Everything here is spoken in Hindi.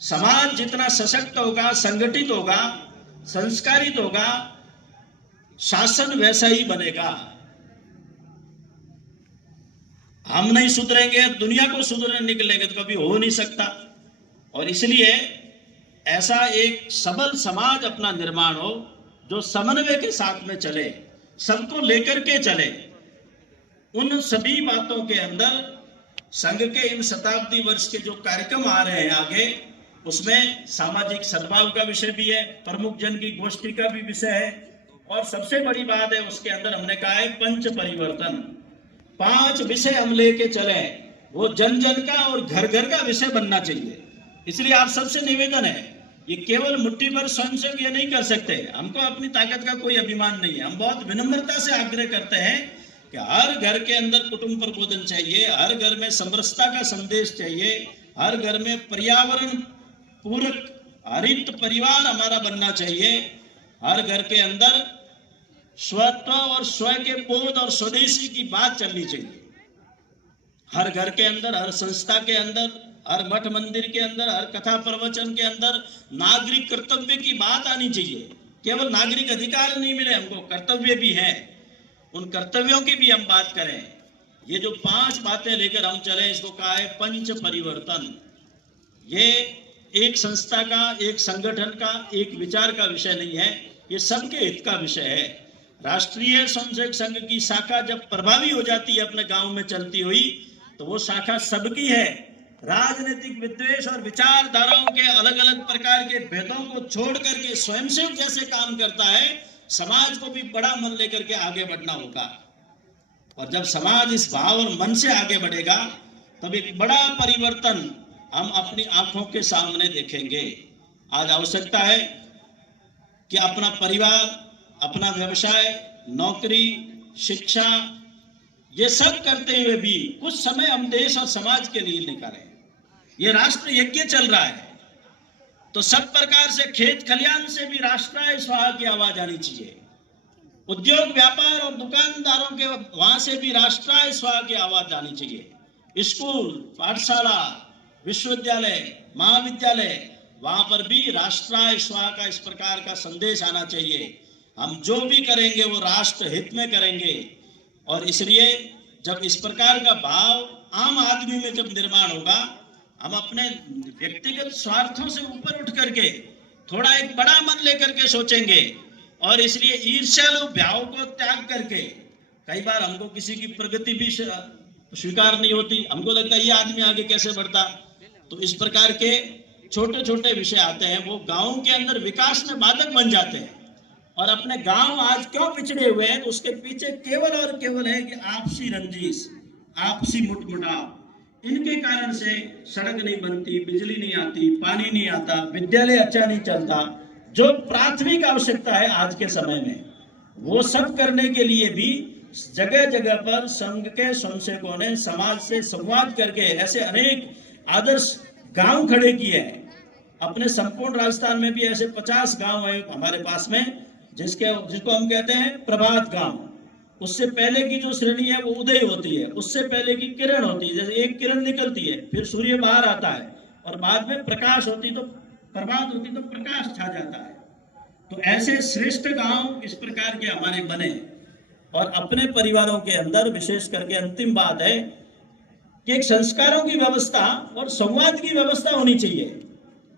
समाज जितना सशक्त होगा, संगठित होगा, संस्कारित होगा, शासन वैसा ही बनेगा। हम नहीं सुधरेंगे, दुनिया को सुधरने निकलेंगे तो कभी हो नहीं सकता। और इसलिए ऐसा एक सबल समाज अपना निर्माण हो जो समन्वय के साथ में चले, सबको लेकर के चले। उन सभी बातों के अंदर संघ के इन शताब्दी वर्ष के जो कार्यक्रम आ रहे हैं आगे, उसमें सामाजिक सद्भाव का विषय भी है, प्रमुख जन की गोष्ठी का भी विषय है, और सबसे बड़ी बात है उसके अंदर हमने कहा है पंच परिवर्तन। 5 विषय हम लेके चले, वो जन जन का और घर घर का विषय बनना चाहिए। इसलिए आप सबसे निवेदन है, ये केवल मुट्ठी भर स्वयंसेवक ये नहीं कर सकते, हमको अपनी ताकत का कोई अभिमान नहीं है। हम बहुत विनम्रता से आग्रह करते हैं कि हर घर के अंदर कुटुंब प्रबोधन चाहिए, हर घर में समरसता का संदेश चाहिए, हर घर में पर्यावरण पूरक हरित परिवार हमारा बनना चाहिए, हर घर के अंदर स्वत्व और स्व के बोध और स्वदेशी की बात चलनी चाहिए। हर घर के अंदर, हर संस्था के अंदर, हर मठ मंदिर के अंदर, हर कथा प्रवचन के अंदर नागरिक कर्तव्य की बात आनी चाहिए। केवल नागरिक अधिकार नहीं मिले हमको, कर्तव्य भी है, उन कर्तव्यों की भी हम बात करें। ये जो 5 बातें लेकर हम चले, इसको कहा है पंच परिवर्तन। ये एक संस्था का, एक संगठन का, एक विचार का विषय नहीं है, ये सबके हित का विषय है। राष्ट्रीय स्वयंसेवक संघ की शाखा जब प्रभावी हो जाती है अपने गांव में चलती हुई, तो वो शाखा सबकी है। राजनीतिक विद्वेष और विचारधाराओं के अलग अलग प्रकार के भेदों को छोड़ करके स्वयंसेवक जैसे काम करता है, समाज को भी बड़ा मन लेकर के आगे बढ़ना होगा। और जब समाज इस भाव और मन से आगे बढ़ेगा, तब एक बड़ा परिवर्तन हम अपनी आंखों के सामने देखेंगे। आज आवश्यकता है कि अपना परिवार, अपना व्यवसाय, नौकरी, शिक्षा, ये सब करते हुए भी कुछ समय हम देश और समाज के लिए निकालें। ये राष्ट्र यज्ञ चल रहा है, तो सब प्रकार से खेत खलियान से भी राष्ट्राय स्वाहा की आवाज आनी चाहिए। उद्योग व्यापार और दुकानदारों के वहां से भी राष्ट्राय स्वाहा की आवाज आनी चाहिए। स्कूल, पाठशाला, विश्वविद्यालय, महाविद्यालय, वहां पर भी राष्ट्राय स्वाहा का इस प्रकार का संदेश आना चाहिए। हम जो भी करेंगे वो राष्ट्र हित में करेंगे। और इसलिए जब इस प्रकार का भाव आम आदमी में जब निर्माण होगा, हम अपने व्यक्तिगत स्वार्थों से ऊपर उठ करके थोड़ा एक बड़ा मन लेकर के सोचेंगे। और इसलिए ईर्ष्यालु भाव को त्याग करके, कई बार हमको किसी की प्रगति भी स्वीकार नहीं होती, हमको लगता है ये आदमी आगे कैसे बढ़ता, तो इस प्रकार के छोटे छोटे विषय आते हैं, वो गांव के अंदर विकास में बाधक बन जाते हैं। और अपने गांव आज क्यों पिछड़े हुए हैं, तो उसके पीछे केवल और केवल है कि आपसी रंजिश, आपसी मुठमुठाव, इनके कारण से सड़क नहीं बनती, बिजली नहीं आती, पानी नहीं आता, विद्यालय अच्छा नहीं चलता। जो प्राथमिक आवश्यकता है आज के समय में, वो सब करने के लिए भी जगह जगह पर संघ के स्वयंसेवकों ने समाज से संवाद करके ऐसे अनेक आदर्श गांव खड़े किए हैं। अपने संपूर्ण राजस्थान में भी ऐसे 50 गांव है हमारे पास में, जिसको हम कहते हैं प्रभात गांव। उससे पहले की जो श्रेणी है वो उदय होती है, उससे पहले की किरण होती है, जैसे एक किरण निकलती है, फिर सूर्य बाहर आता है, और बाद में प्रकाश होती, तो प्रभात होती तो प्रकाश छा जाता है। तो ऐसे श्रेष्ठ गांव इस प्रकार के हमारे बने। और अपने परिवारों के अंदर विशेष करके अंतिम बात है कि एक संस्कारों की व्यवस्था और संवाद की व्यवस्था होनी चाहिए।